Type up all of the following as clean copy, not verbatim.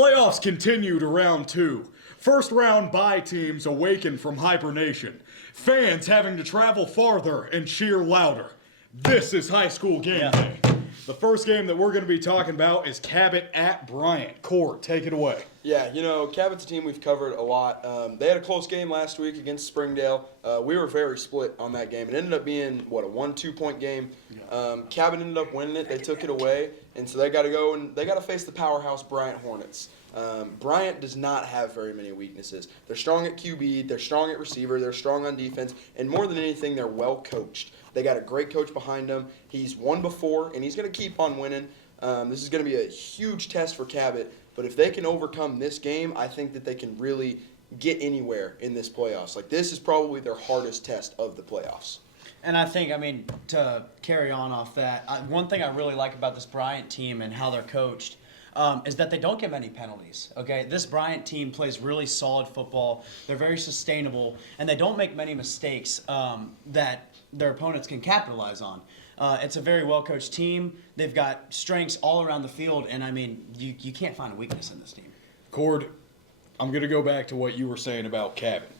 playoffs continue to round 2. First round bye teams awaken from hibernation. Fans having to travel farther and cheer louder. This is high school game day. The first game that we're going to be talking about is Cabot at Bryant. Court, take it away. Yeah, Cabot's a team we've covered a lot. They had a close game last week against Springdale. We were very split on that game. It ended up being, a 1-2 point game. Cabot ended up winning it. They took it away, and so they got to go and they got to face the powerhouse Bryant Hornets. Bryant does not have very many weaknesses. They're strong at QB, they're strong at receiver, they're strong on defense, and more than anything, they're well coached. They got a great coach behind them. He's won before, and he's going to keep on winning. This is going to be a huge test for Cabot, but if they can overcome this game, I think that they can really get anywhere in this playoffs. This is probably their hardest test of the playoffs. And I think, to carry on off that, one thing I really like about this Bryant team and how they're coached is that they don't get many penalties. Okay, this Bryant team plays really solid football. They're very sustainable, and they don't make many mistakes that their opponents can capitalize on. It's a very well-coached team. They've got strengths all around the field, and you can't find a weakness in this team. Cord, I'm going to go back to what you were saying about Cabot.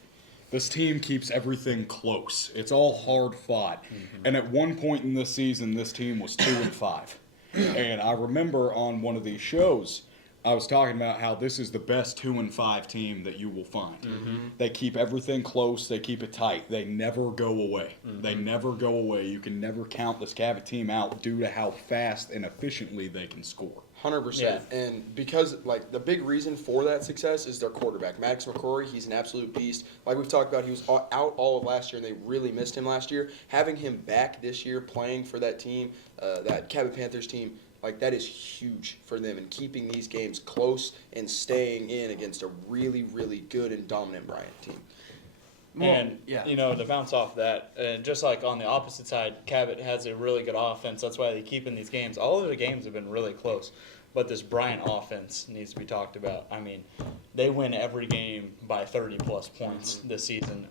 This team keeps everything close. It's all hard fought. Mm-hmm. And at one point in this season, this team was 2-5. And I remember on one of these shows, I was talking about how this is the best 2-5 team that you will find. Mm-hmm. They keep everything close. They keep it tight. They never go away. Mm-hmm. They never go away. You can never count this Cabot team out due to how fast and efficiently they can score. 100%. Yeah. And because, the big reason for that success is their quarterback. Maddox McCrory, he's an absolute beast. Like we've talked about, he was out all of last year, and they really missed him last year. Having him back this year playing for that team, that Cabot Panthers team, that is huge for them in keeping these games close and staying in against a really, really good and dominant Bryant team. And, to bounce off that, and just like on the opposite side, Cabot has a really good offense. That's why they keep in these games. All of the games have been really close. But this Bryant offense needs to be talked about. They win every game by 30-plus points this season.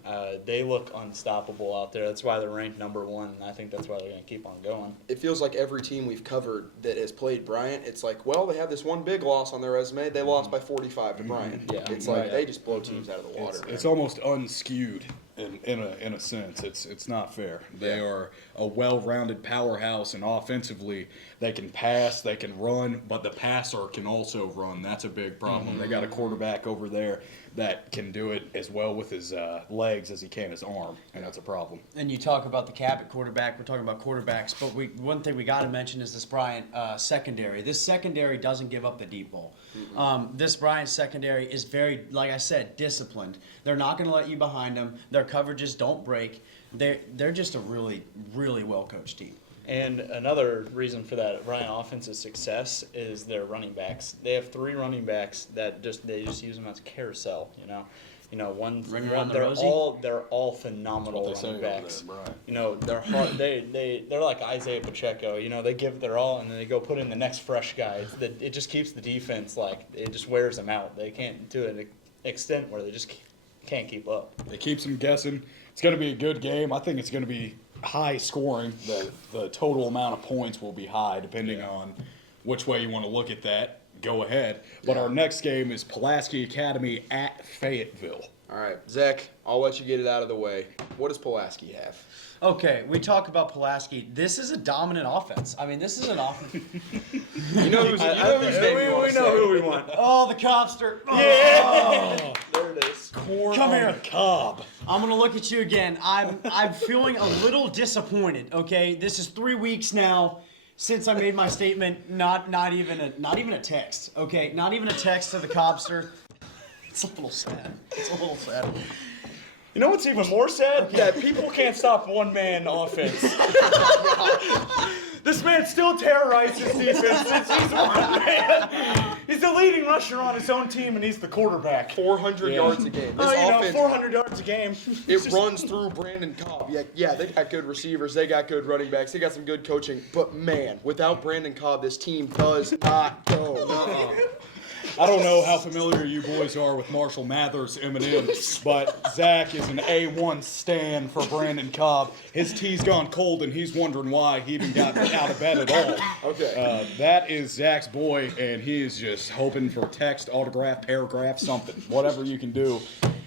They look unstoppable out there. That's why they're ranked number 1, and I think that's why they're going to keep on going. It feels like every team we've covered that has played Bryant, it's they have this one big loss on their resume. They lost by 45 to Bryant. Yeah. It's they just blow teams out of the water. It's almost unskewed in a sense. It's not fair. They are a well-rounded powerhouse, and offensively they can pass, they can run, but the passer can also run. That's a big problem. Mm-hmm. They got a quarterback over there that can do it as well with his legs as he can his arm, and that's a problem. And you talk about the Cabot quarterback, we're talking about quarterbacks, but one thing we got to mention is this Bryant secondary. This secondary doesn't give up the deep ball. Mm-hmm. This Bryant secondary is very, like I said, disciplined. They're not going to let you behind them. Their coverages don't break. They're just a really, really well-coached team. And another reason for that Bryant offense's success is their running backs. They have 3 running backs that they just use them as a carousel. They're all phenomenal running backs. They're hard. They're like Isaiah Pacheco. They give it their all and then they go put in the next fresh guy. It just keeps the defense it just wears them out. They can't do it to an extent where they just can't keep up. It keeps them guessing. It's going to be a good game. I think it's going to be high scoring. The total amount of points will be high depending on which way you want to look at that. Go ahead. But our next game is Pulaski Academy at Fayetteville. All right, Zach, I'll let you get it out of the way. What does Pulaski have? Okay, we talk about Pulaski. This is a dominant offense. This is an offense. You know who's we know who we want. Oh, the Cobster. Oh. Yeah. There it is. Come here, Cobb. I'm gonna look at you again. I'm feeling a little disappointed. Okay, this is 3 weeks now since I made my statement. Not even a text. Okay, not even a text to the Cobster. It's a little sad. You know what's even more sad? Okay. That people can't stop one-man offense. This man still terrorizes defense since he's one man. He's the leading rusher on his own team, and he's the quarterback. 400 yards a game. This offense, 400 yards a game. It runs through Brandon Cobb. Yeah, they got good receivers. They got good running backs. They got some good coaching. But, man, without Brandon Cobb, this team does not go. I don't know how familiar you boys are with Marshall Mathers, Eminem, but Zach is an A1 stan for Brandon Cobb. His tea's gone cold, and he's wondering why he even got out of bed at all. Okay. That is Zach's boy, and he is just hoping for text, autograph, paragraph, something. Whatever you can do,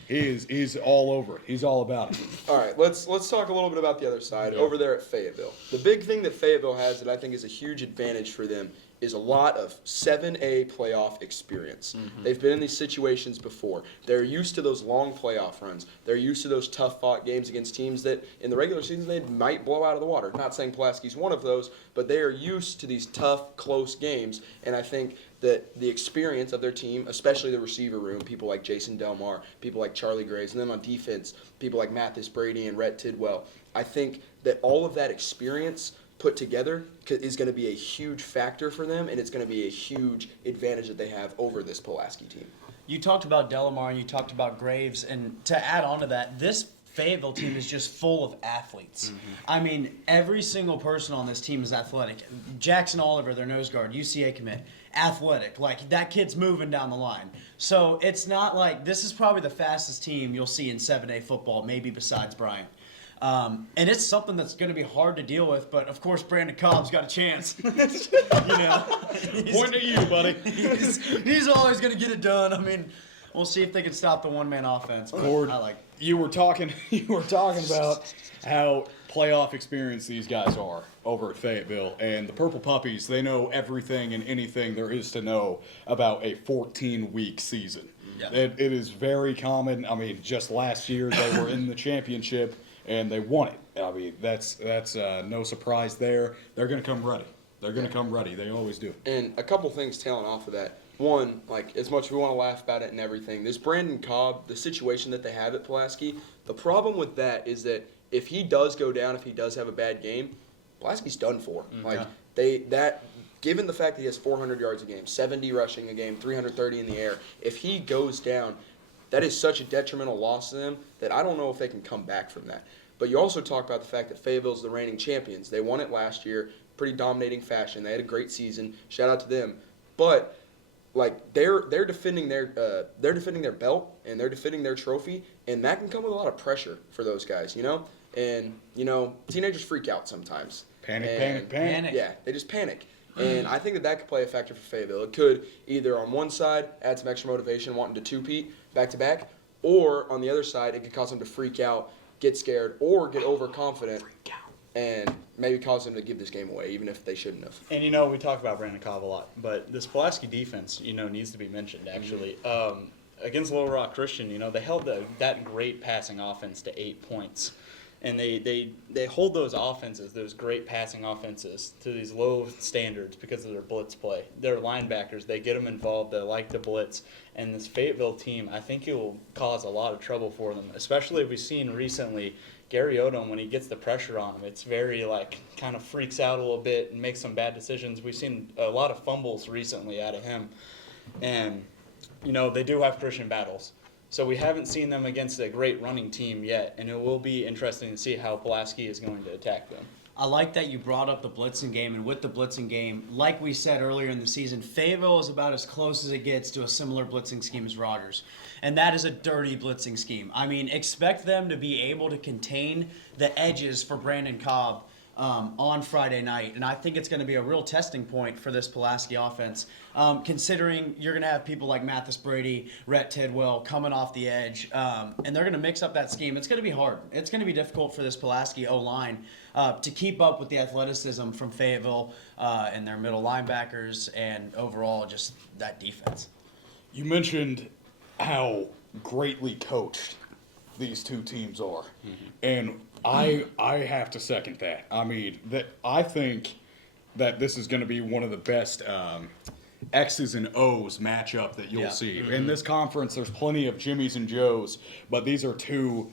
he's all over it. He's all about it. All right, let's talk a little bit about the other side over there at Fayetteville. The big thing that Fayetteville has that I think is a huge advantage for them is a lot of 7A playoff experience. They've been in these situations before. They're used to those long playoff runs. They're used to those tough-fought games against teams that in the regular season they might blow out of the water. Not saying Pulaski's one of those, but they are used to these tough, close games, and I think that the experience of their team, especially the receiver room, people like Jason Delmar, people like Charlie Graves, and then on defense, people like Mathis Brady and Rhett Tidwell, I think that all of that experience put together is going to be a huge factor for them, and it's going to be a huge advantage that they have over this Pulaski team. You talked about Delamar and you talked about Graves, and to add on to that, this Fayetteville team is just full of athletes. I mean, every single person on this team is athletic. Jackson Oliver, their nose guard, UCA commit, athletic. Like, that kid's moving down the line. So it's not like, this is probably the fastest team you'll see in 7A football, maybe besides Bryant. And it's something that's going to be hard to deal with, but of course Brandon Cobb's got a chance. You know, Point at you, buddy. he's always going to get it done. I mean, we'll see if they can stop the one-man offense. But Cord, I like. you were talking about how playoff experience these guys are over at Fayetteville, and the Purple Puppies, they know everything and anything there is to know about a 14-week season. Yeah. It is very common. I mean, just last year they were in the championship and they won it. I mean, that's no surprise there. They're going to come ready. They always do. And a couple things tailing off of that. One, like, as much as we want to laugh about it and everything, this Brandon Cobb, the situation that they have at Pulaski, the problem with that is that if he does go down, if he does have a bad game, Pulaski's done for. Given the fact that he has 400 yards a game, 70 rushing a game, 330 in the air, if he goes down, that is such a detrimental loss to them that I don't know if they can come back from that. But you also talk about the fact that Fayetteville's the reigning champions. They won it last year, pretty dominating fashion. They had a great season. Shout out to them. But like they're defending their belt and they're defending their trophy, and that can come with a lot of pressure for those guys, you know. And you know, teenagers freak out sometimes. Panic. Yeah, they just panic. And I think that could play a factor for Fayetteville. It could either on one side add some extra motivation, wanting to two-peat back-to-back, or on the other side, it could cause them to freak out, get scared, or get overconfident, and maybe cause them to give this game away, even if they shouldn't have. And, you know, we talk about Brandon Cobb a lot, but this Pulaski defense, you know, needs to be mentioned, actually. Against Little Rock Christian, you know, they held that great passing offense to 8 points. And they hold those offenses, those great passing offenses, to these low standards because of their blitz play. Their linebackers, they get them involved. They like to blitz. And this Fayetteville team, I think it will cause a lot of trouble for them, especially if we've seen recently Gary Odom, when he gets the pressure on him, it's very, like, kind of freaks out a little bit and makes some bad decisions. We've seen a lot of fumbles recently out of him. And, you know, they do have Christian battles. So we haven't seen them against a great running team yet, and it will be interesting to see how Pulaski is going to attack them. I like that you brought up the blitzing game, and with the blitzing game, like we said earlier in the season, Fayetteville is about as close as it gets to a similar blitzing scheme as Rogers, and that is a dirty blitzing scheme. I mean, expect them to be able to contain the edges for Brandon Cobb on Friday night, and I think it's going to be a real testing point for this Pulaski offense, considering you're going to have people like Mathis Brady, Rhett Tidwell coming off the edge, and they're going to mix up that scheme. It's going to be hard. It's going to be difficult for this Pulaski O-line to keep up with the athleticism from Fayetteville and their middle linebackers and overall just that defense. You mentioned how greatly coached these two teams are, and I have to second that. I mean, I think that this is going to be one of the best X's and O's matchup that you'll see. In this conference, there's plenty of Jimmys and Joes, but these are two.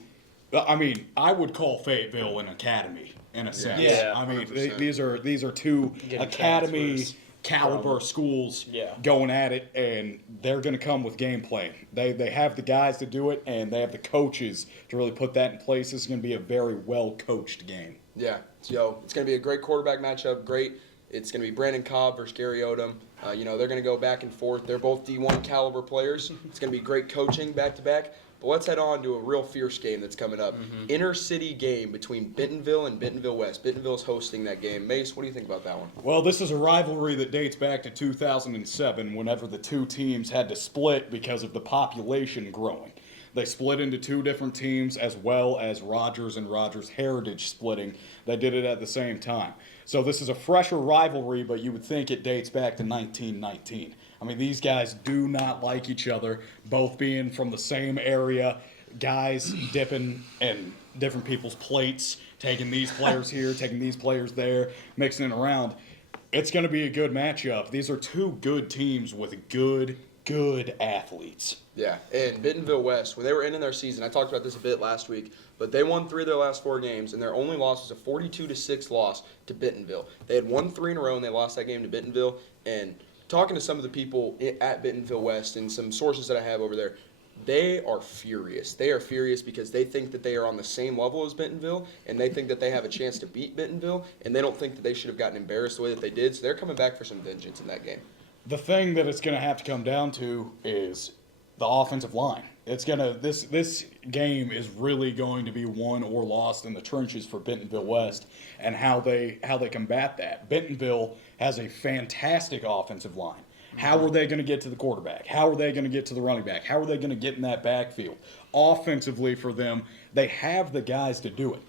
I mean, I would call Fayetteville an academy in a sense. Yeah, I mean, 100%. these are two Getting academy transfers caliber from- schools Yeah. going at it, and they're going to come with game plan. They have the guys to do it, and they have the coaches to really put that in place. This is going to be a very well coached game. Yeah, so it's going to be a great quarterback matchup, great It's going to be Brandon Cobb versus Gary Odom. They're going to go back and forth. They're both D1 caliber players. It's going to be great coaching back to back. But let's head on to a real fierce game that's coming up. Inter-city game between Bentonville and Bentonville West. Bentonville's hosting that game. Mace, what do you think about that one? Well, this is a rivalry that dates back to 2007, whenever the two teams had to split because of the population growing. They split into two different teams, as well as Rogers and Rogers Heritage splitting. They did it at the same time. So this is a fresher rivalry, but you would think it dates back to 1919. I mean, these guys do not like each other, both being from the same area, guys dipping in different people's plates, taking these players here, taking these players there, mixing it around. It's going to be a good matchup. These are two good teams with good athletes. Yeah, and Bentonville West, when they were ending their season, I talked about this a bit last week, but they won 3 of their last 4 games, and their only loss was a 42-6 loss to Bentonville. They had won 3 in a row, and they lost that game to Bentonville. And talking to some of the people at Bentonville West and some sources that I have over there, they are furious. They are furious because they think that they are on the same level as Bentonville, and they think that they have a chance to beat Bentonville, and they don't think that they should have gotten embarrassed the way that they did, so they're coming back for some vengeance in that game. The thing that it's going to have to come down to is the offensive line. It's gonna this game is really going to be won or lost in the trenches for Bentonville West and how they combat that. Bentonville has a fantastic offensive line. How are they going to get to the quarterback? How are they going to get to the running back? How are they going to get in that backfield? Offensively for them, they have the guys to do it.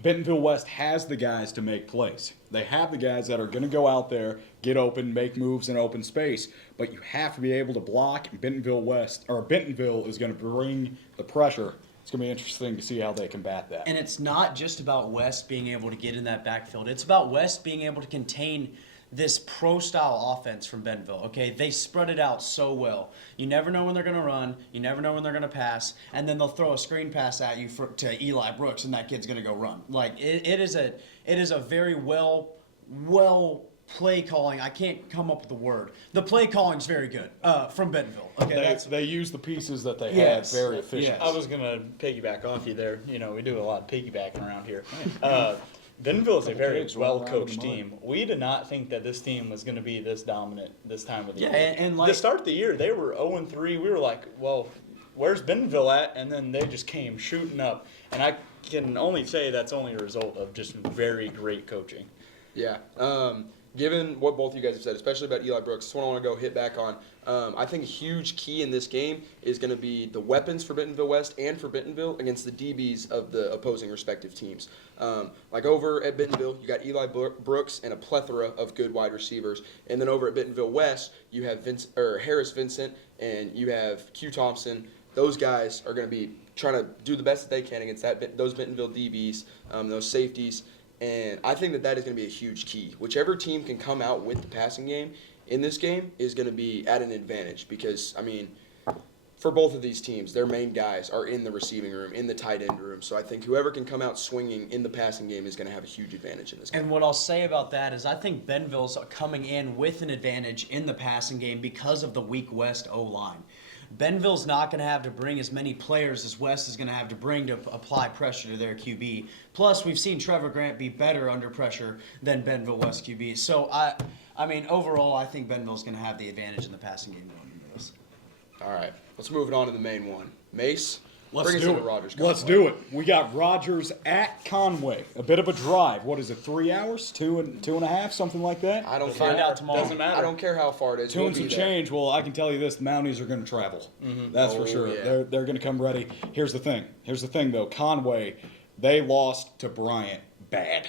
Bentonville West has the guys to make plays. They have the guys that are going to go out there, get open, make moves in open space, but you have to be able to block. Bentonville is going to bring the pressure. It's going to be interesting to see how they combat that. And it's not just about West being able to get in that backfield. It's about West being able to contain this pro-style offense from Bentonville, okay? They spread it out so well. You never know when they're going to run. You never know when they're going to pass. And then they'll throw a screen pass at you to Eli Brooks, and that kid's going to go run. Like, it is a very well play calling. I can't come up with the word. The play calling's very good from Bentonville. Okay, they use the pieces that they Yes. have very efficiently. Yes. I was going to piggyback off you there. You know, we do a lot of piggybacking around here. Bentonville is a very kids rolling around well-coached in the mud. team. We did not think that this team was going to be this dominant this time of the Yeah, year. and like- the start of the year, they were 0-3. We were like, well, where's Bentonville at? And then they just came shooting up. And I can only say that's only a result of just very great coaching. Yeah. Given what both of you guys have said, especially about Eli Brooks, this one I want to go hit back on. I think a huge key in this game is going to be the weapons for Bentonville West and for Bentonville against the DBs of the opposing respective teams. Like over at Bentonville, you got Eli Brooks and a plethora of good wide receivers. And then over at Bentonville West, you have Harris Vincent and you have Q Thompson. Those guys are going to be trying to do the best that they can against those Bentonville DBs, those safeties. And I think that is going to be a huge key. Whichever team can come out with the passing game in this game is going to be at an advantage because, I mean, for both of these teams, their main guys are in the receiving room, in the tight end room. So I think whoever can come out swinging in the passing game is going to have a huge advantage in this game. And what I'll say about that is I think Bentonville's coming in with an advantage in the passing game because of the weak West O-line. Bentonville's not going to have to bring as many players as West is going to have to bring to apply pressure to their QB. Plus, we've seen Trevor Grant be better under pressure than Bentonville West QB. So, I mean, overall, I think Bentonville's going to have the advantage in the passing game going into this. All right, let's move it on to the main one. Mace, Let's bring us do into it. Rogers. Let's Conway. do it. We got Rogers at Conway. A bit of a drive. What is it? 3 hours? Two and a half? Something like that. I don't Find care. out tomorrow. Doesn't matter. I don't care how far it is. Two We'll and be some there. change. Well, I can tell you this: the Mounties are going to travel. That's for Oh, sure. yeah. They're going to come ready. Here's the thing, though. Conway, they lost to Bryant bad.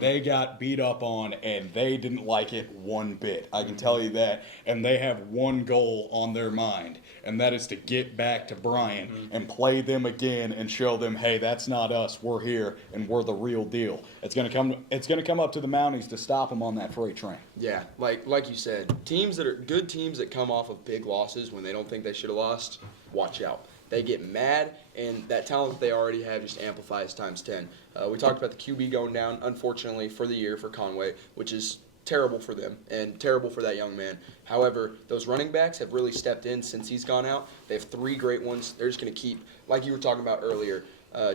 They got beat up on, and they didn't like it one bit. I can tell you that. And they have one goal on their mind, and that is to get back to Bryant and play them again and show them, hey, that's not us. We're here, and we're the real deal. It's going to come up to the Mounties to stop them on that freight train. Yeah, like you said, good teams that come off of big losses when they don't think they should have lost, watch out. They get mad, and that talent that they already have just amplifies times 10. We talked about the QB going down, unfortunately, for the year for Conway, which is terrible for them and terrible for that young man. However, those running backs have really stepped in since he's gone out. They have 3 great ones. They're just going to keep, like you were talking about earlier,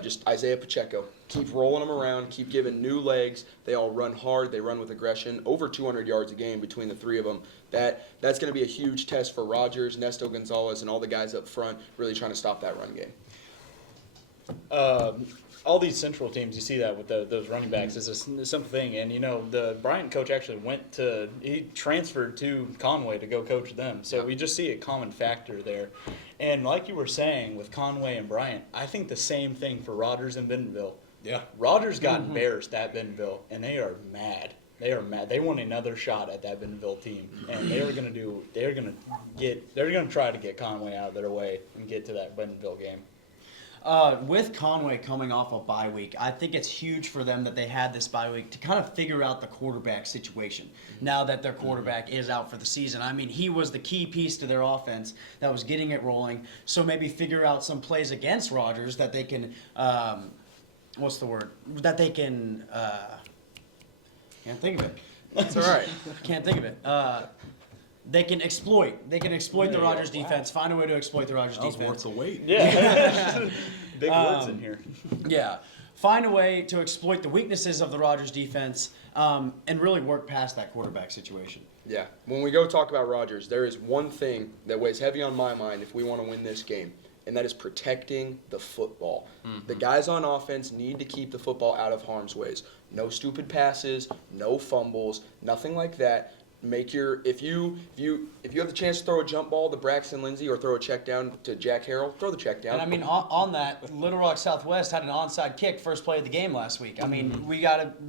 just Isaiah Pacheco. Keep rolling them around, keep giving new legs. They all run hard, they run with aggression. Over 200 yards a game between the three of them. That's going to be a huge test for Rodgers, Nesto Gonzalez, and all the guys up front really trying to stop that run game. All these central teams, you see that with those running backs is a simple thing. And, the Bryant coach actually he transferred to Conway to go coach them. So we just see a common factor there. And like you were saying with Conway and Bryant, I think the same thing for Rodgers and Bentonville. Yeah. Rodgers got embarrassed at Bentonville, and they are mad. They are mad. They want another shot at that Bentonville team, and they're going to try to get Conway out of their way and get to that Bentonville game. With Conway coming off a bye week, I think it's huge for them that they had this bye week to kind of figure out the quarterback situation now that their quarterback is out for the season. I mean, he was the key piece to their offense that was getting it rolling. So maybe figure out some plays against Rodgers that they can, what's the word? That they can, can't think of it. That's all right. Can't think of it. They can exploit. They can exploit the Rodgers defense. Find a way to exploit the Rodgers That was defense. worth the wait. Yeah. Big words in here. Yeah. Find a way to exploit the weaknesses of the Rodgers defense and really work past that quarterback situation. Yeah. When we go talk about Rodgers, there is one thing that weighs heavy on my mind if we want to win this game, and that is protecting the football. The guys on offense need to keep the football out of harm's ways. No stupid passes, no fumbles, nothing like that. If you have the chance to throw a jump ball to Braxton Lindsey or throw a check down to Jack Harrell, throw the check down. And I mean, on that, Little Rock Southwest had an onside kick first play of the game last week. I mean,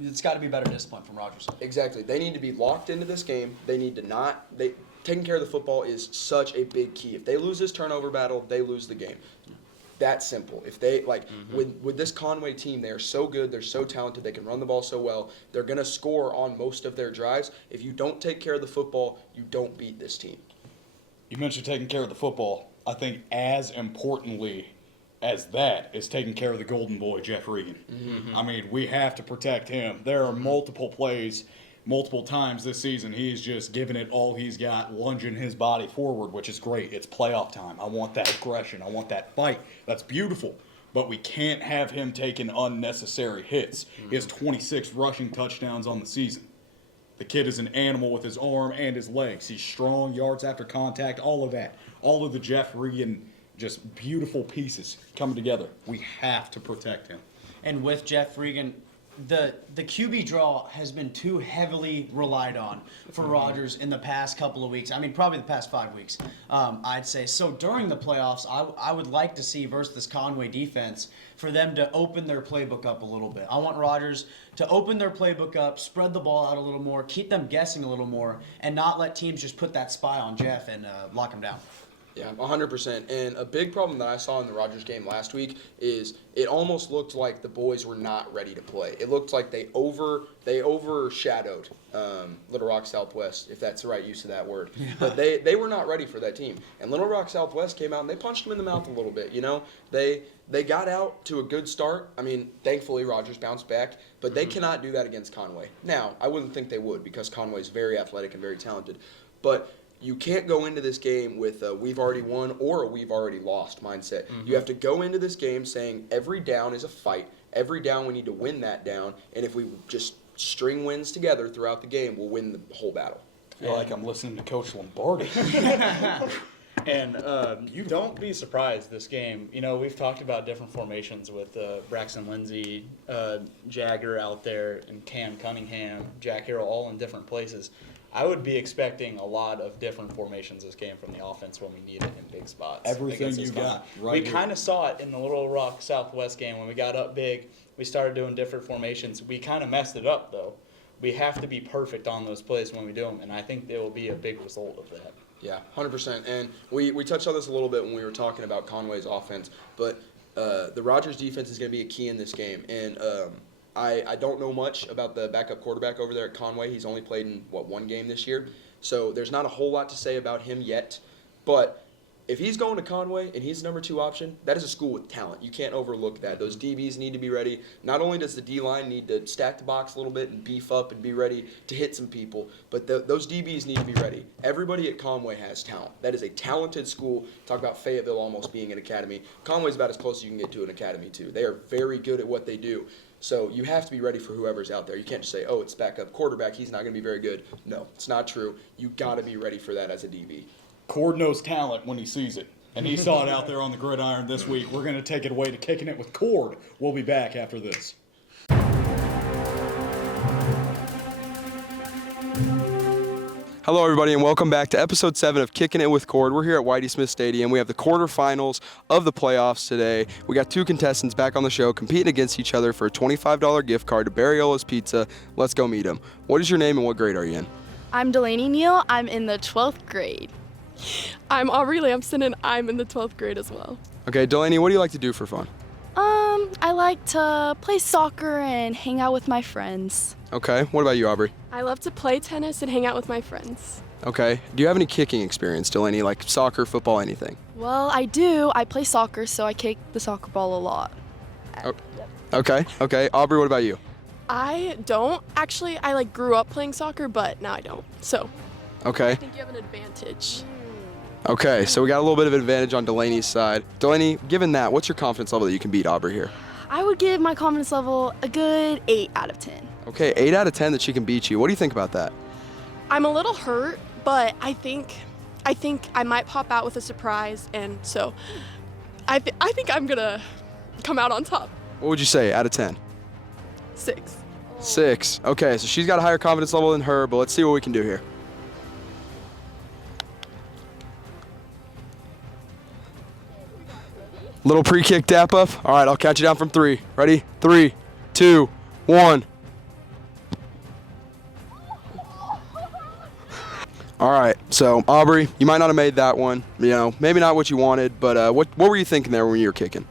it's got to be better discipline from Rodgers. Exactly. They need to be locked into this game. They need to taking care of the football is such a big key. If they lose this turnover battle, they lose the game. That simple. If they with this Conway team, they are so good, they're so talented, they can run the ball so well. They're going to score on most of their drives. If you don't take care of the football, you don't beat this team. You mentioned taking care of the football. I think as importantly as that is taking care of the golden boy, Jeff Regan. I mean, we have to protect him. There are multiple plays, multiple times this season, he's just giving it all he's got, lunging his body forward, which is great. It's playoff time. I want that aggression. I want that fight. That's beautiful. But we can't have him taking unnecessary hits. He has 26 rushing touchdowns on the season. The kid is an animal with his arm and his legs. He's strong, yards after contact, all of that. All of the Jeff Regan, just beautiful pieces coming together. We have to protect him. And with Jeff Regan, the QB draw has been too heavily relied on for Rodgers in the past couple of weeks. I mean, probably the past 5 weeks, I'd say. So during the playoffs, I would like to see versus this Conway defense for them to open their playbook up a little bit. I want Rodgers to open their playbook up, spread the ball out a little more, keep them guessing a little more, and not let teams just put that spy on Jeff and lock him down. Yeah, 100%. And a big problem that I saw in the Rodgers game last week is it almost looked like the boys were not ready to play. It looked like they overshadowed Little Rock Southwest, if that's the right use of that word. Yeah. But they were not ready for that team. And Little Rock Southwest came out and they punched them in the mouth a little bit. They got out to a good start. I mean, thankfully Rodgers bounced back, but they cannot do that against Conway. Now, I wouldn't think they would because Conway's very athletic and very talented. But you can't go into this game with a we've already won or a we've already lost mindset. You have to go into this game saying every down is a fight. Every down we need to win that down. And if we just string wins together throughout the game, we'll win the whole battle. I feel like I'm listening to Coach Lombardi. And you don't be surprised this game. We've talked about different formations with Braxton Lindsey, Jagger out there, and Cam Cunningham, Jack Harrell, all in different places. I would be expecting a lot of different formations this game from the offense when we need it in big spots. Everything you got, right? We kind of saw it in the Little Rock Southwest game when we got up big. We started doing different formations. We kind of messed it up, though. We have to be perfect on those plays when we do them, and I think there will be a big result of that. Yeah, 100%. And we touched on this a little bit when we were talking about Conway's offense, but the Rodgers defense is going to be a key in this game. And I don't know much about the backup quarterback over there at Conway. He's only played in, one game this year? So there's not a whole lot to say about him yet. But if he's going to Conway and he's the number 2 option, that is a school with talent. You can't overlook that. Those DBs need to be ready. Not only does the D-line need to stack the box a little bit and beef up and be ready to hit some people, but those DBs need to be ready. Everybody at Conway has talent. That is a talented school. Talk about Fayetteville almost being an academy. Conway's about as close as you can get to an academy, too. They are very good at what they do. So you have to be ready for whoever's out there. You can't just say, oh, it's backup quarterback. He's not going to be very good. No, it's not true. You got to be ready for that as a DB. Cord knows talent when he sees it, and he saw it out there on the gridiron this week. We're going to take it away to Kicking It with Cord. We'll be back after this. Hello, everybody, and welcome back to episode 7 of Kicking It with Cord. We're here at Whitey Smith Stadium. We have the quarterfinals of the playoffs today. We got 2 contestants back on the show competing against each other for a $25 gift card to Barriola's Pizza. Let's go meet them. What is your name and what grade are you in? I'm Delaney Neal. I'm in the 12th grade. I'm Aubrey Lampson, and I'm in the 12th grade as well. Okay, Delaney, what do you like to do for fun? I like to play soccer and hang out with my friends. Okay, what about you, Aubrey? I love to play tennis and hang out with my friends. Okay, do you have any kicking experience, Delaney, like soccer, football, anything? Well, I do. I play soccer, so I kick the soccer ball a lot. Okay, Aubrey, what about you? I don't. Actually, I grew up playing soccer, but now I don't. So I Okay, think you have an advantage. okay, so we got a little bit of an advantage on Delaney's side. Delaney, given that, what's your confidence level that you can beat Aubrey here? I would give my confidence level a good 8 out of 10. Okay, 8 out of 10 that she can beat you. What do you think about that? I'm a little hurt, but I think I might pop out with a surprise, and so I think I'm gonna come out on top. What would you say out of 10? 6. 6. Okay, so she's got a higher confidence level than her, but let's see what we can do here. Little pre-kick dap up. All right, I'll count you down from 3. Ready? 3, 2, 1. All right, so Aubrey, you might not have made that one. You know, maybe not what you wanted, but what were you thinking there when you were kicking?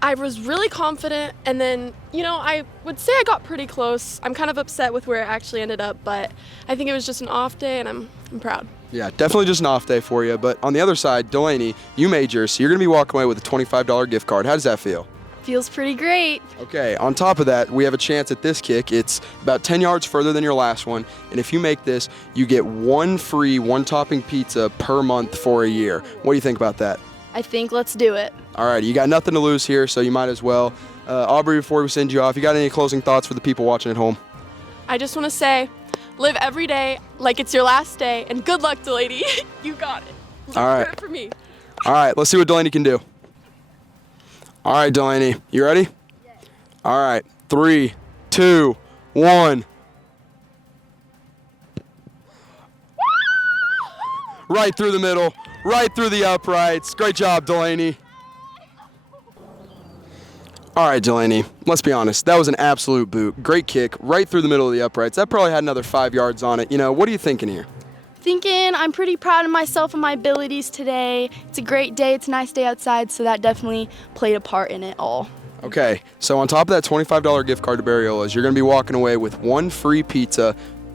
I was really confident, and then, I would say I got pretty close. I'm kind of upset with where it actually ended up, but I think it was just an off day, and I'm proud. Yeah, definitely just an off day for you. But on the other side, Delaney, you made yours, so you're going to be walking away with a $25 gift card. How does that feel? Feels pretty great. Okay, on top of that, we have a chance at this kick. It's about 10 yards further than your last one, and if you make this, you get 1 free, 1-topping pizza per month for a year. What do you think about that? I think let's do it. All right, you got nothing to lose here, so you might as well. Aubrey, before we send you off, you got any closing thoughts for the people watching at home? I just want to say, live every day like it's your last day, and good luck, Delaney. You got it. All right. Do it for me. All right, let's see what Delaney can do. All right, Delaney, you ready? Yeah. All right, 3, 2, 1. Right through the middle, right through the uprights. Great job, Delaney. All right, Delaney, let's be honest. That was an absolute boot. Great kick, right through the middle of the uprights. That probably had another 5 yards on it. What are you thinking here? Thinking I'm pretty proud of myself and my abilities today. It's a great day. It's a nice day outside, so that definitely played a part in it all. Okay, so on top of that $25 gift card to Barriola's, you're going to be walking away with 1 free pizza,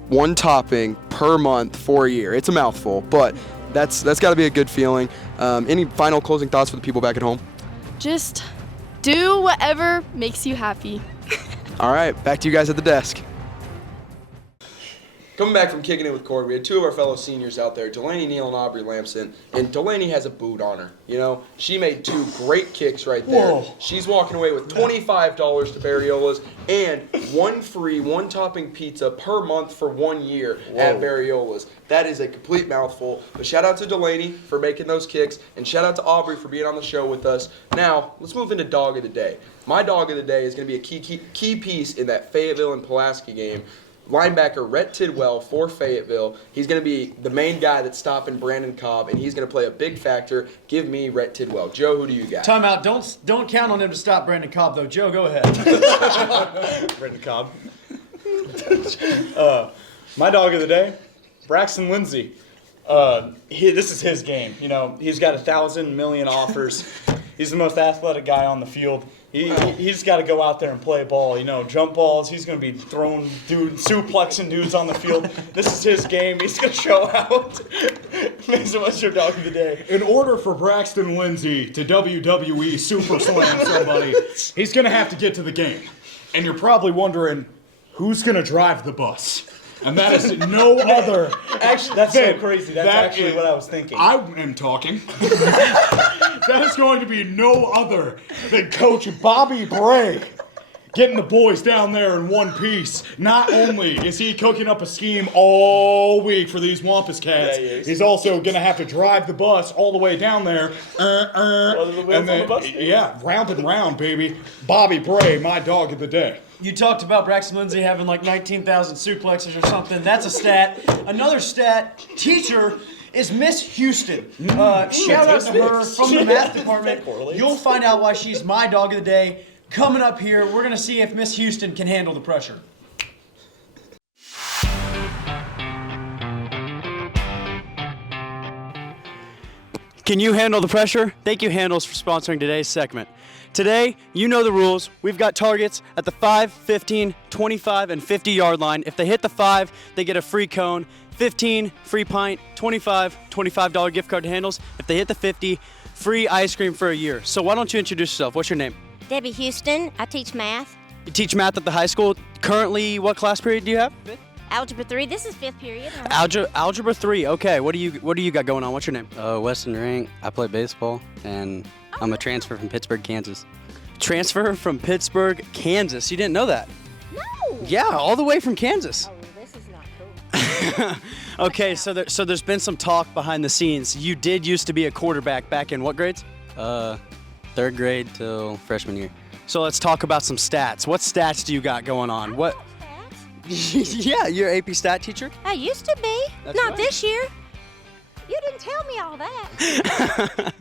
1 topping per month for a year. It's a mouthful, but that's got to be a good feeling. Any final closing thoughts for the people back at home? Just do whatever makes you happy. All right, back to you guys at the desk. Coming back from Kicking It with Cord, we had 2 of our fellow seniors out there, Delaney Neal and Aubrey Lampson, and Delaney has a boot on her. She made 2 great kicks right there. Whoa. She's walking away with $25 to Barriola's and 1 free, 1-topping pizza per month for 1 year at Barriola's. That is a complete mouthful. But shout out to Delaney for making those kicks, and shout out to Aubrey for being on the show with us. Now, let's move into Dog of the Day. My Dog of the Day is going to be a key piece in that Fayetteville and Pulaski game. Linebacker Rhett Tidwell for Fayetteville. He's going to be the main guy that's stopping Brandon Cobb, and he's going to play a big factor. Give me Rhett Tidwell. Joe, who do you got? Timeout. Don't count on him to stop Brandon Cobb, though. Joe, go ahead. Brandon Cobb. My dog of the day, Braxton Lindsay. This is his game. He's got 1,000 million offers. He's the most athletic guy on the field. He's got to go out there and play ball. Jump balls. He's going to be throwing suplexing dudes on the field. This is his game. He's going to show out. Mason, what's your dog of the day? In order for Braxton Lindsay to WWE Super Slam somebody, he's going to have to get to the game. And you're probably wondering, who's going to drive the bus? And that is no other. Actually, that's so than- crazy. That's that actually is- what I was thinking. I am talking. That is going to be no other than Coach Bobby Bray. Getting the boys down there in one piece. Not only is he cooking up a scheme all week for these Wampus Cats, Yeah, he is. he's also going to have to drive the bus all the way down there. are the wheels on the bus? Yeah, round and round, baby. Bobby Bray, my dog of the day. You talked about Braxton Lindsay having like 19,000 suplexes or something. That's a stat. Another stat, teacher, is Miss Houston. Shout out to her from the math department. correlates. You'll find out why she's my dog of the day. Coming up here, we're going to see if Miss Houston can handle the pressure. Can you handle the pressure? Thank you, Handles, for sponsoring today's segment. Today, you know the rules. We've got targets at the 5, 15, 25, and 50-yard line. If they hit the 5, they get a free cone. 15, free pint. 25, $25 gift card to Handles. If they hit the 50, free ice cream for a year. So why don't you introduce yourself? What's your name? Debbie Houston. I teach math. You teach math at the high school. Currently, what class period do you have? Algebra 3. This is 5th period. Algebra 3. Okay. What do you got going on? What's your name? Weston Rank. I play baseball, and I'm a transfer from Pittsburgh, Kansas. Transfer from Pittsburgh, Kansas. You didn't know that? No. Yeah, all the way from Kansas. Oh, this is not cool. Okay, so there's been some talk behind the scenes. You did used to be a quarterback back in what grades? 3rd grade till freshman year. So let's talk about some stats. What stats do you got going on? What? Yeah, you're AP stat teacher? I used to be. That's Not right. this year. You didn't tell me all that.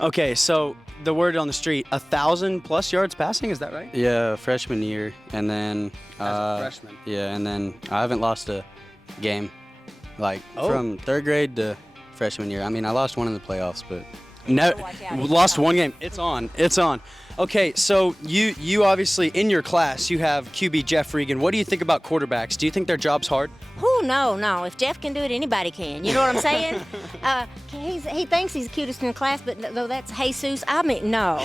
Okay, so the word on the street, 1,000+ yards passing, is that right? Yeah, freshman year, and then As a freshman. Yeah, and then I haven't lost a game, like Oh. from 3rd grade to freshman year. I mean, I lost one in the playoffs, but No, watch out. lost one game. It's on. It's on. Okay, so you obviously in your class you have QB Jeff Regan. What do you think about quarterbacks? Do you think their job's hard? Oh, no. If Jeff can do it, anybody can. You know what I'm saying? He thinks he's the cutest in the class, but though that's Jesus, I mean, no.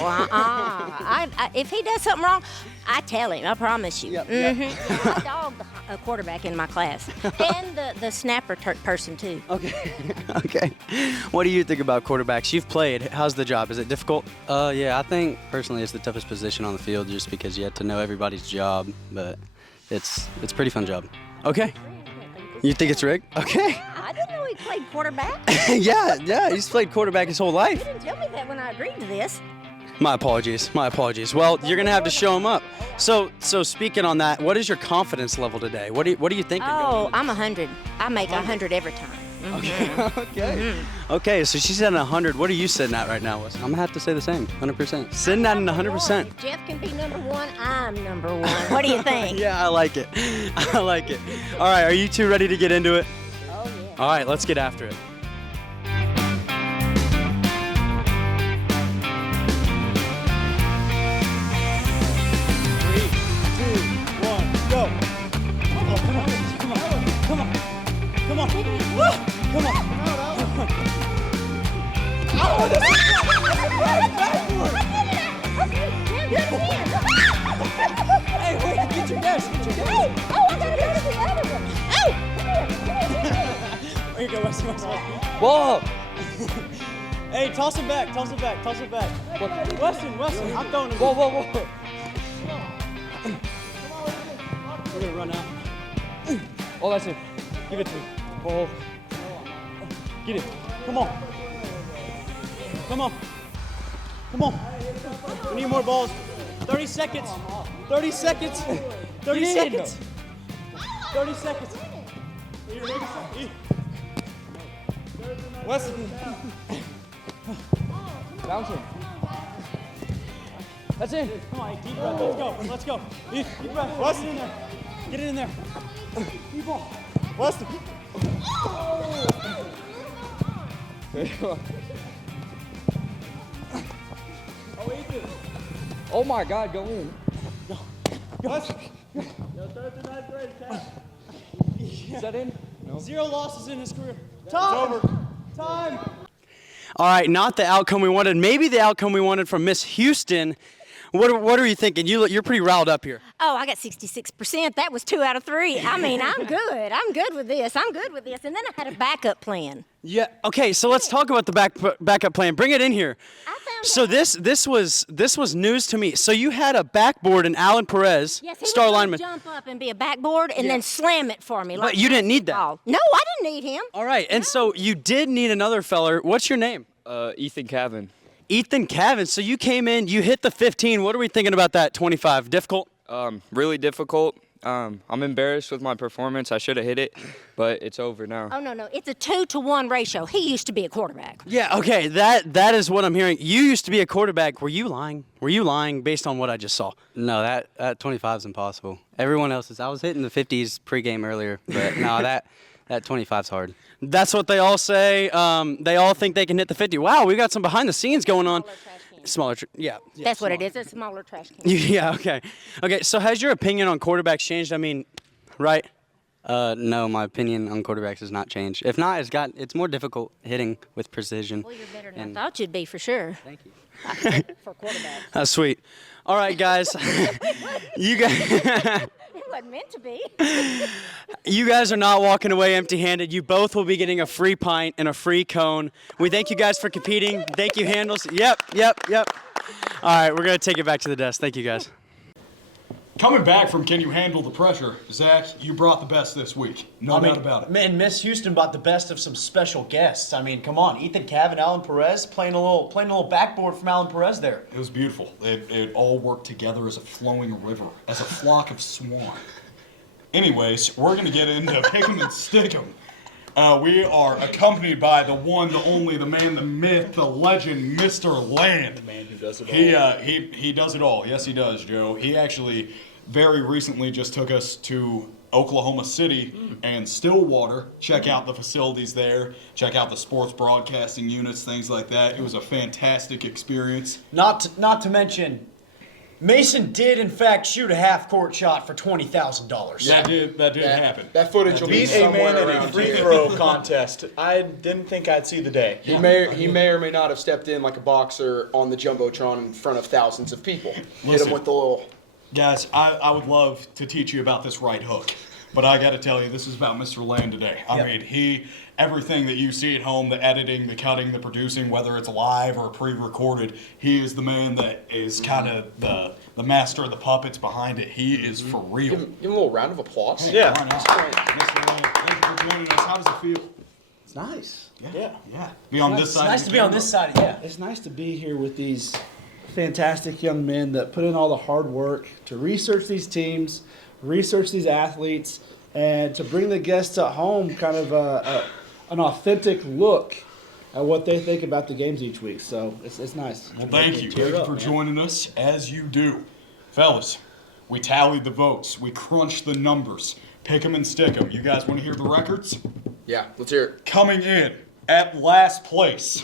If he does something wrong, I tell him. I promise you. I dog the quarterback in my class, and the snapper person too. Okay. Okay. What do you think about quarterbacks? You've played. How's the job? Is it difficult? Yeah, I think personally it's the toughest position on the field, just because you have to know everybody's job, but it's a pretty fun job. Okay. You think it's rigged? Okay. I didn't know he played quarterback. Yeah. He's played quarterback his whole You life. didn't tell me that when I agreed to this. My apologies. Well, you're gonna have to show him up. So speaking on that, what is your confidence level today? What are you thinking? Oh, I'm 100. I make 100 every time. Okay. Okay. So she's at 100. What are you sitting at right now, Weston? I'm gonna have to say the same, 100%. Sitting at an 100%. If Jeff can be number 1, I'm number 1. What do you think? Yeah, I like it. I like it. All right, are you two ready to get into it? Oh, yeah. All right, let's get after it. Hey, wait, get your desk. Here you go, Weston. Whoa! Hey, toss it back. Weston, I'm throwing it. Whoa. We're gonna run out. Oh, that's it. Give it to me. Oh. Get it. Come on. We need more balls. 30 seconds. 30 seconds. 30 seconds. 30 seconds. Weston. Bounce him. That's it. Come on, deep breath. Let's go. Deep breath. Weston in there. Get it in there. Deep ball. Weston. Oh my God, go in. Weston. Is that in? Zero losses in his career. Tom. It's over. All right, not the outcome we wanted. Maybe the outcome we wanted from Miss Houston. What are you thinking? You're pretty riled up here. Oh, I got 66%. That was 2 out of 3. I mean, I'm good. I'm good with this. And then I had a backup plan. Yeah. Okay. So let's talk about the backup plan. Bring it in here. So this was news to me. So you had a backboard in Alan Perez, Yes, he star was gonna lineman. jump up and be a backboard and then slam it for me. But you didn't need that. No, I didn't need him. All right. And so you did need another feller. What's your name? Ethan Cavan. Ethan Cavan. So you came in, you hit the 15. What are we thinking about that 25? Difficult? Really difficult. I'm embarrassed with my performance. I should have hit it, but it's over now. Oh, no. It's a 2-to-1 ratio. He used to be a quarterback. Yeah, okay. That is what I'm hearing. You used to be a quarterback. Were you lying? Were you lying based on what I just saw? No, that 25 is impossible. Everyone else is. I was hitting the 50s pregame earlier, but no, that 25's hard. That's what they all say. They all think they can hit the 50. Wow, we got some behind the scenes going on. Smaller, yeah. That's what it is. It's a smaller trash can. Yeah, okay. Okay, so has your opinion on quarterbacks changed? I mean, right? No, my opinion on quarterbacks has not changed. If not, it's more difficult hitting with precision. Well, you're better than I thought you'd be, for sure. Thank you. For quarterback. That's sweet. All right, guys. You guys. It wasn't meant to be. You guys are not walking away empty-handed. You both will be getting a free pint and a free cone. We thank you guys for competing. Thank you, handles. Yep. All right, we're going to take it back to the desk. Thank you, guys. Coming back from Can You Handle the Pressure, Zach, you brought the best this week. No doubt about it. Man, Miss Houston brought the best of some special guests. I mean, come on. Ethan Cavan, Alan Perez, playing a little backboard from Alan Perez there. It was beautiful. It all worked together as a flowing river, as a flock of swan. Anyways, we're going to get into Pick 'em and Stick 'em. We are accompanied by the one, the only, the man, the myth, the legend, Mr. Land. The man who does it all. He does it all. Yes, he does, Joe. He actually very recently just took us to Oklahoma City and Stillwater. Check out the facilities there. Check out the sports broadcasting units, things like that. It was a fantastic experience. Not to mention, Mason did in fact shoot a half-court shot for $20,000. That did happen. That footage will be Beat a somewhere man in a around free here. throw contest. I didn't think I'd see the day. He may or may not have stepped in like a boxer on the Jumbotron in front of thousands of people. Hit Listen. him with the little... Guys, I would love to teach you about this right hook, but I got to tell you, this is about Mr. Land today. I mean, everything that you see at home, the editing, the cutting, the producing, whether it's live or pre-recorded, he is the man that is kind of the master of the puppets behind it. He is for real. Give him a little round of applause. Yeah. Come on, Mr. Land, thank you for joining us. How does it feel? It's nice. Yeah. Be on this side. Nice to be on this side, yeah. It's nice to be here with these fantastic young men that put in all the hard work to research these teams, research these athletes, and to bring the guests at home kind of an authentic look at what they think about the games each week. So it's nice. Well, thank you. Thank you for joining us, as you do. Fellas, we tallied the votes. We crunched the numbers. Pick 'em and stick 'em. You guys want to hear the records? Yeah, let's hear it. Coming in at last place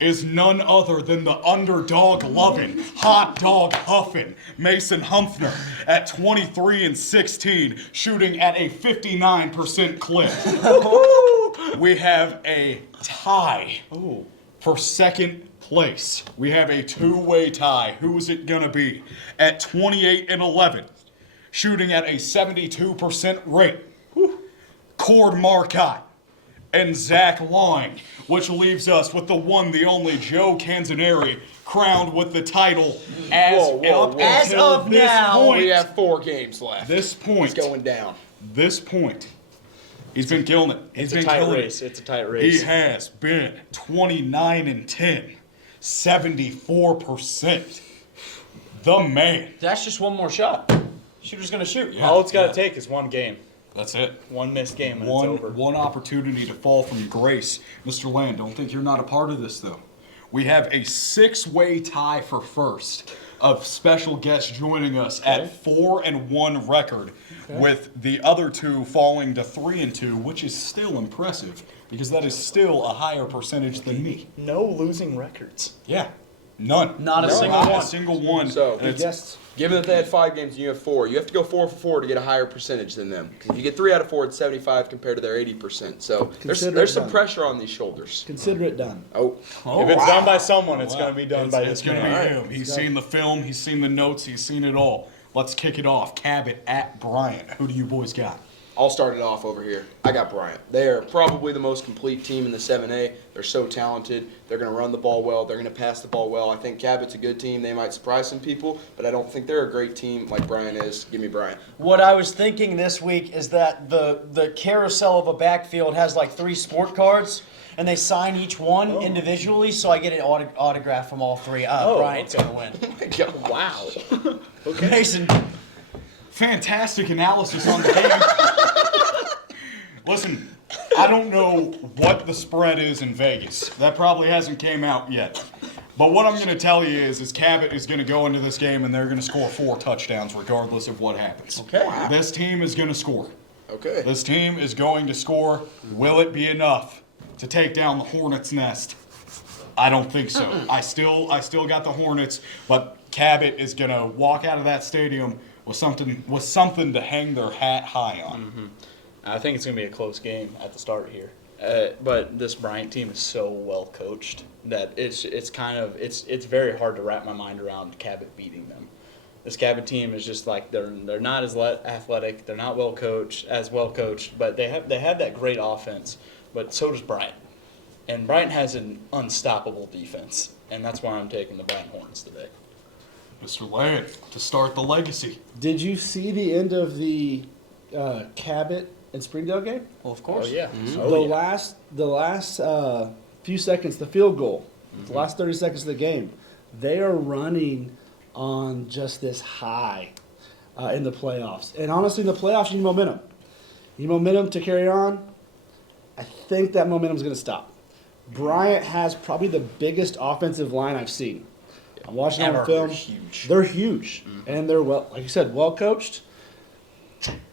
is none other than the underdog-loving, hot dog huffing Mason Humphrey at 23-16, shooting at a 59% clip. We have a tie for second place. We have a two-way tie. Who is it gonna be? At 28-11, shooting at a 72% rate. Cord Marcotte and Zach Line, which leaves us with the one, the only Joe Canzaneri, crowned with the title as As of now, We have 4 games left. This point, It's going down. this point, he's been killing it. It's a tight race. It's a tight race. He has been 29-10, 74%. The man. that's just one more shot. Shooter's gonna shoot. All it's got to take is one game. That's it. One missed game and it's over. One opportunity to fall from grace. Mr. Land, don't think you're not a part of this, though. We have a 6-way tie for first of special guests joining us at 4-1 record, with the other two falling to 3-2, which is still impressive because that is still a higher percentage than me. No losing records. Yeah. None. Not a single Not one. a single one. So- And it's- Yes. Given that they had 5 games and you have 4, you have to go 4 for 4 to get a higher percentage than them. Because if you get 3 out of 4, it's 75 compared to their 80%. So Consider there's it some done. pressure on these shoulders. Consider it done. Oh, If it's done by someone, it's going to be done by It's this going to man. be him. He's seen the film. He's seen the notes. He's seen it all. Let's kick it off. Cabot at Bryant. Who do you boys got? I'll start it off over here. I got Bryant. They are probably the most complete team in the 7A. They're so talented. They're going to run the ball well. They're going to pass the ball well. I think Cabot's a good team. They might surprise some people, but I don't think they're a great team like Bryant is. Give me Bryant. What I was thinking this week is that the carousel of a backfield has like 3 sport cards, and they sign each one individually, so I get an autograph from all 3. Bryant's okay. going to win. Oh my God, wow. Mason, Fantastic analysis on the game. Listen, I don't know what the spread is in Vegas. That probably hasn't came out yet. But what I'm going to tell you is Cabot is going to go into this game and they're going to score 4 touchdowns regardless of what happens. Okay. This team is going to score. Okay. This team is going to score. Will it be enough to take down the Hornets' nest? I don't think so. I still got the Hornets, but Cabot is going to walk out of that stadium with something to hang their hat high on. I think it's going to be a close game at the start here. But this Bryant team is so well coached that it's very hard to wrap my mind around Cabot beating them. This Cabot team is just like they're not as athletic, they're not well coached, but they have that great offense. But so does Bryant, and Bryant has an unstoppable defense, and that's why I'm taking the Bryant Hornets today. Mr. Ladd, to start the legacy. Did you see the end of the Cabot and Springdale game? well, of course. Oh yeah, The last few seconds, the field goal, the last 30 seconds of the game, they are running on just this high in the playoffs. And honestly, in the playoffs, you need momentum. You need momentum to carry on. I think that momentum is going to stop. Bryant has probably the biggest offensive line I've seen. I'm watching on film. They're huge. They're huge, and they're like you said, well coached.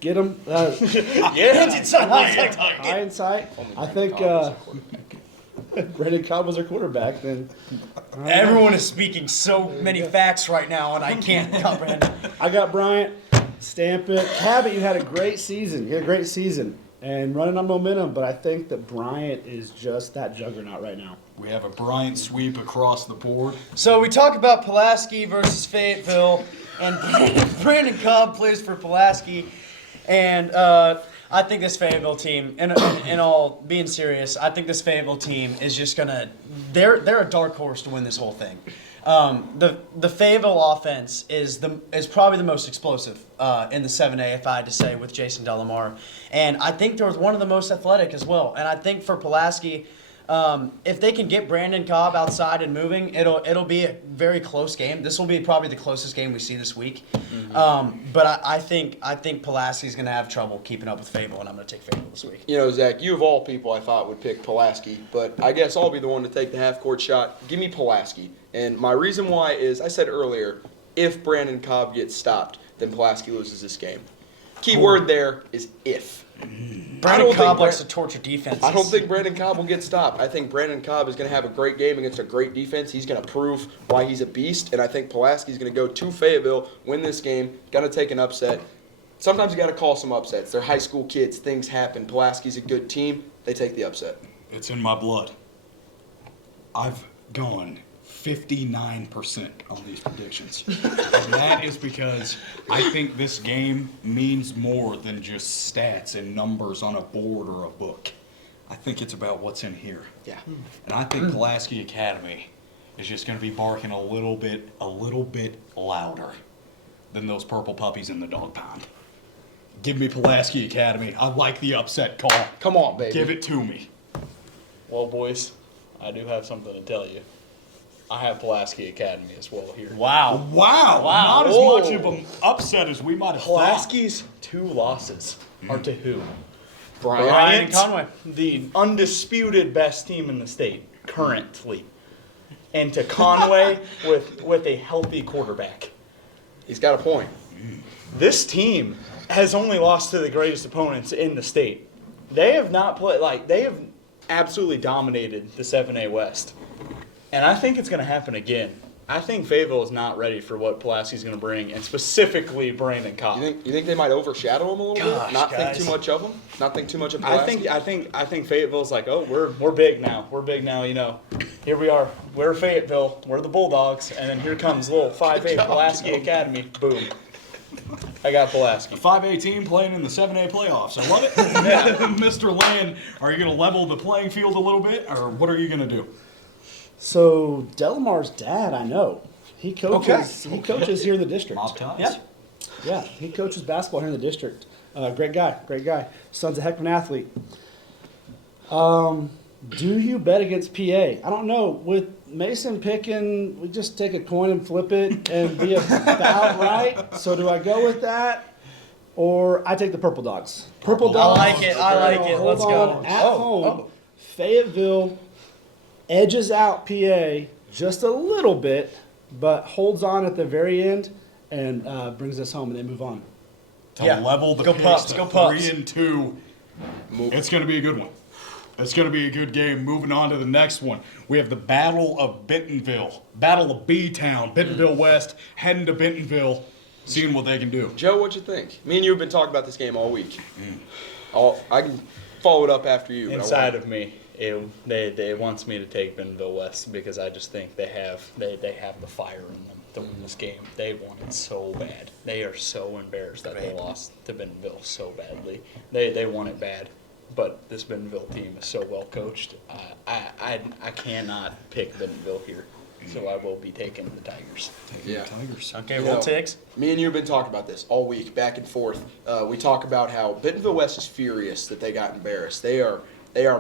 Get them. High in sight. I think Brandon Cobb was their quarterback. Then Everyone is speaking so many facts right now, and I can't comprehend. I got Bryant. Stamp it. Cabot, you had a great season. You had a great season and running on momentum. But I think that Bryant is just that juggernaut right now. We have a Bryant sweep across the board. So we talk about Pulaski versus Fayetteville, and Brandon Cobb plays for Pulaski, and I think this Fayetteville team, in all being serious, I think this Fayetteville team is just they're a dark horse to win this whole thing. The Fayetteville offense is probably the most explosive in the 7A, if I had to say, with Jason Delamar, and I think they're one of the most athletic as well. And I think for Pulaski, if they can get Brandon Cobb outside and moving, it'll be a very close game. This will be probably the closest game we see this week. But I think Pulaski's going to have trouble keeping up with Fayetteville, and I'm going to take Fayetteville this week. You know, Zach, you of all people I thought would pick Pulaski, but I guess I'll be the one to take the half-court shot. Give me Pulaski. And my reason why is, I said earlier, if Brandon Cobb gets stopped, then Pulaski loses this game. Key word there is if. Brandon Cobb likes to torture defenses. I don't think Brandon Cobb will get stopped. I think Brandon Cobb is going to have a great game against a great defense. He's going to prove why he's a beast, and I think Pulaski is going to go to Fayetteville, win this game, going to take an upset. Sometimes you got to call some upsets. They're high school kids. Things happen. Pulaski's a good team. They take the upset. It's in my blood. I've gone 59% on these predictions. And that is because I think this game means more than just stats and numbers on a board or a book. I think it's about what's in here. Yeah. And I think Pulaski Academy is just going to be barking a little bit louder than those purple puppies in the dog pound. Give me Pulaski Academy. I like the upset call. Come on, baby. Give it to me. Well, boys, I do have something to tell you. I have Pulaski Academy as well here. Wow. Wow. Not as Whoa. much of an upset as we might have thought. Pulaski's 2 losses are to who? Brian and Conway. The undisputed best team in the state currently, and to Conway with a healthy quarterback. He's got a point. This team has only lost to the greatest opponents in the state. They have not played they have absolutely dominated the 7A West. And I think it's going to happen again I think Fayetteville is not ready for what Pulaski's going to bring, and specifically Brandon Cobb. You think they might overshadow him a little Gosh, bit? Not guys. think too much of him? Not think too much of I Pulaski? think Fayetteville's like, oh, we're big now. We're big now, you know. Here we are. We're Fayetteville. We're the Bulldogs. And then here comes little 5A Pulaski Academy. Boom. I got Pulaski. 5A team playing in the 7A playoffs. I love it. Mr. Land, are you going to level the playing field a little bit, or what are you going to do? So Delamar's dad, I know. He coaches. Okay. He coaches here in the district. Mob ties. Yeah, yeah. He coaches basketball here in the district. Great guy. Great guy. Son's a heck of an athlete. Do you bet against PA? I don't know. With Mason picking, we just take a coin and flip it and be about right. So do I go with that, or I take the Purple Dogs? Purple Dogs. I like it. I like it. Let's Hold go. on. At home, Fayetteville edges out PA just a little bit, but holds on at the very end and brings us home, and they move on. To Yeah. level the Go pace Pups, to go Pups. 3-2. It's going to be a good one. It's going to be a good game. Moving on to the next one. We have the Battle of Bentonville. Battle of B-Town. Bentonville West heading to Bentonville, seeing what they can do. Joe, what'd you think? Me and you have been talking about this game all week. I can follow it up after you. but I Inside want- of me, they wants me to take Bentonville West because I just think they have the fire in them to win this game. They want it so bad. They are so embarrassed that they lost to Bentonville so badly. They want it bad, but this Bentonville team is so well coached. I cannot pick Bentonville here, so I will be taking the Tigers. Yeah. Tigers. Okay, You roll know, Tiggs. Me and you have been talking about this all week, back and forth. We talk about how Bentonville West is furious that they got embarrassed. They are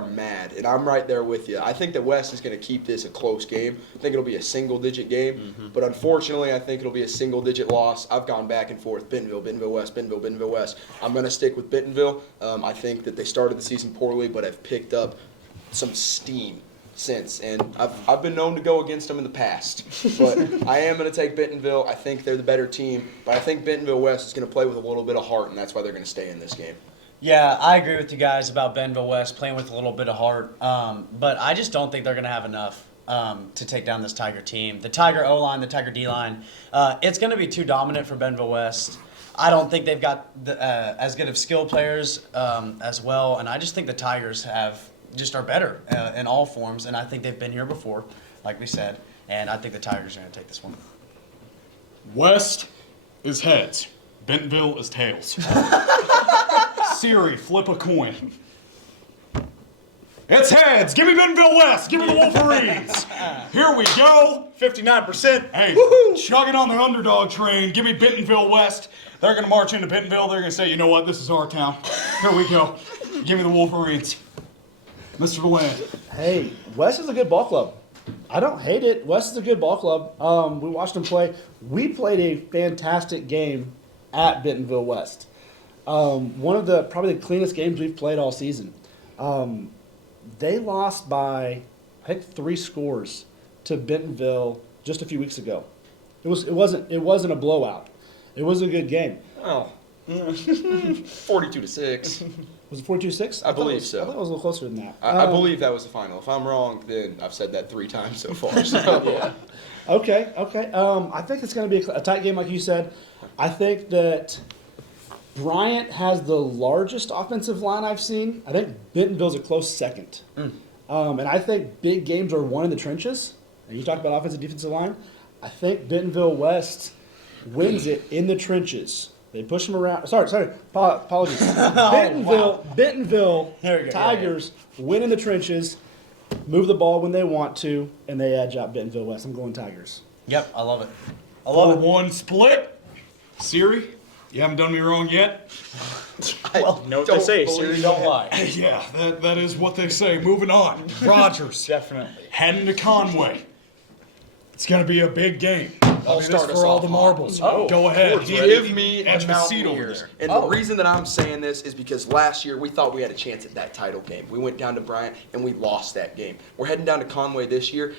mad, and I'm right there with you. I think that West is going to keep this a close game. I think it'll be a single-digit game, but unfortunately, I think it'll be a single-digit loss. I've gone back and forth, Bentonville West, Bentonville West. I'm going to stick with Bentonville. I think that they started the season poorly, but have picked up some steam since, and I've been known to go against them in the past. But I am going to take Bentonville. I think they're the better team, but I think Bentonville West is going to play with a little bit of heart, and that's why they're going to stay in this game. Yeah, I agree with you guys about Bentonville West playing with a little bit of heart, but I just don't think they're going to have enough to take down this Tiger team. The Tiger O-line, the Tiger D-line, it's going to be too dominant for Bentonville West. I don't think they've got as good of skill players as well, and I just think the Tigers are better in all forms, and I think they've been here before, like we said, and I think the Tigers are going to take this one. West is heads. Bentonville is tails. Siri, flip a coin. It's heads. Give me Bentonville West. Give me the Wolverines. Here we go. 59%. Hey, chugging on the underdog train. Give me Bentonville West. They're going to march into Bentonville. They're going to say, you know what? This is our town. Here we go. Give me the Wolverines. Mr. Deland. Hey, West is a good ball club. I don't hate it. West is a good ball club. We watched them play. We played a fantastic game at Bentonville West. One of the probably the cleanest games we've played all season. They lost by I think 3 scores to Bentonville just a few weeks ago. It wasn't a blowout. It was a good game. Oh, 42-6. Was it 42-6? I believe so. I thought it was a little closer than that. I believe that was the final. If I'm wrong, then I've said that 3 times so far. So. Yeah. Okay. I think it's going to be a tight game, like you said. I think that Bryant has the largest offensive line I've seen. I think Bentonville's a close second. And I think big games are won in the trenches. And you talk about offensive, defensive line. I think Bentonville West wins it in the trenches. They push them around. Sorry. Apologies. Bentonville Tigers win in the trenches, move the ball when they want to, and they edge out Bentonville West. I'm going Tigers. Yep, I love it. I love it. 4-1 split. Siri, you haven't done me wrong yet. Well, know what they say, Siri, don't lie. Yeah, that is what they say. Moving on. Rogers. Definitely. Heading to Conway. It's going to be a big game. I'll be start this us for all off the hot. marbles. Oh, Go ahead. Give me Edge a my seat over Mountaineers. there. And the reason that I'm saying this is because last year we thought we had a chance at that title game. We went down to Bryant and we lost that game. We're heading down to Conway this year.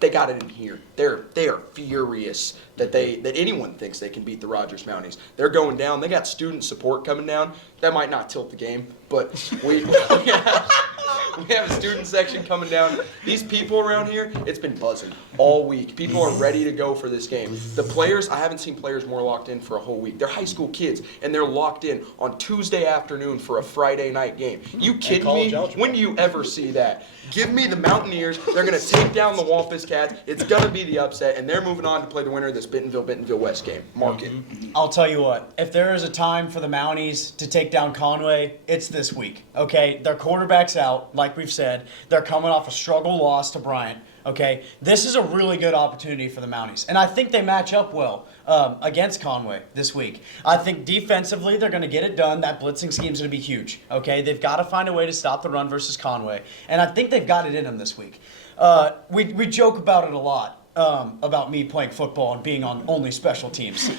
They got it in here. They are furious that anyone thinks they can beat the Rogers Mounties. They're going down. They got student support coming down. That might not tilt the game, but We have a student section coming down. These people around here, it's been buzzing all week. People are ready to go for this game. The players, I haven't seen players more locked in for a whole week. They're high school kids, and they're locked in on Tuesday afternoon for a Friday night game. You kidding me? When do you ever see that? Give me the Mountaineers. They're going to take down the Wampus Cats. It's going to be the upset, and they're moving on to play the winner of this Bentonville West game. Mark it. I'll tell you what, if there is a time for the Mounties to take down Conway, it's this week, okay? Their quarterback's out, like we've said. They're coming off a struggle loss to Bryant, okay? This is a really good opportunity for the Mounties, and I think they match up well against Conway this week. I think defensively they're going to get it done. That blitzing scheme is going to be huge, okay? They've got to find a way to stop the run versus Conway, and I think they've got it in them this week. We joke about it a lot. About me playing football and being on only special teams.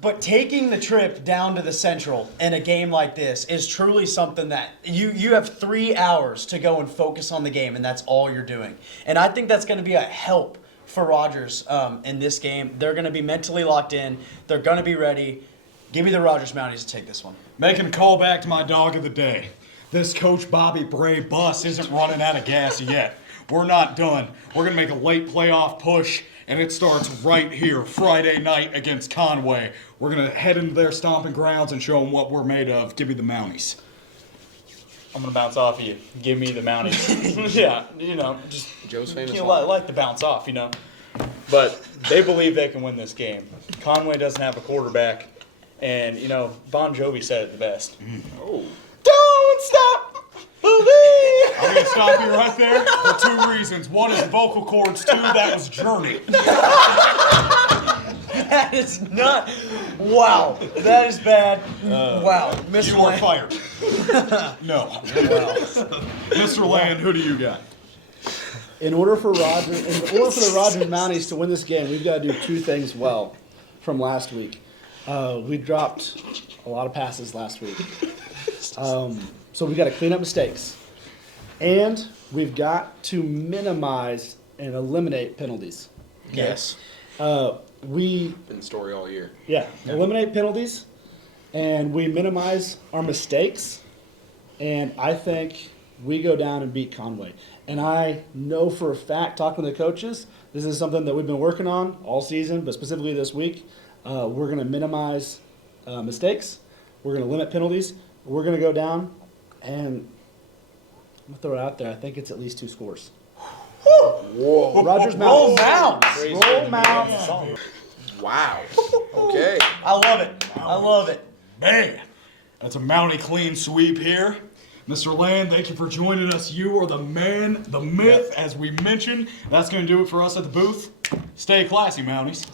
But taking the trip down to the Central in a game like this is truly something that you have 3 hours to go and focus on the game, and that's all you're doing. And I think that's going to be a help for Rogers in this game. They're going to be mentally locked in. They're going to be ready. Give me the Rogers Mounties to take this one. Making a call back to my dog of the day. This Coach Bobby Bray bus isn't running out of gas yet. We're not done. We're going to make a late playoff push, and it starts right here, Friday night against Conway. We're going to head into their stomping grounds and show them what we're made of. Give me the Mounties. I'm going to bounce off of you. Give me the Mounties. Yeah, just Joe's famous like to bounce off, But they believe they can win this game. Conway doesn't have a quarterback, and, Bon Jovi said it the best. Oh. Don't stop! I'm going to stop you right there for 2 reasons. One is vocal cords. 2, that was Journey. That is not. Wow. That is bad. Wow. Mr. You are Land. fired. No. Mr. Land, who do you got? In order for the Rogers Mounties to win this game, we've got to do 2 things well from last week. We dropped a lot of passes last week. So we've got to clean up mistakes. And we've got to minimize and eliminate penalties. Okay? Yes. Been the story all year. Yeah, eliminate penalties, and we minimize our mistakes, and I think we go down and beat Conway. And I know for a fact, talking to the coaches, this is something that we've been working on all season, but specifically this week. We're going to minimize mistakes. We're going to limit penalties. We're going to go down, and I'm going to throw it out there. I think it's at least 2 scores. Whoa. Rogers Roll Mounts. Mounts. Roll Mounts. Wow. Okay. I love it. I love it. Man, that's a Mountie clean sweep here. Mr. Land, thank you for joining us. You are the man, the myth, as we mentioned. That's going to do it for us at the booth. Stay classy, Mounties.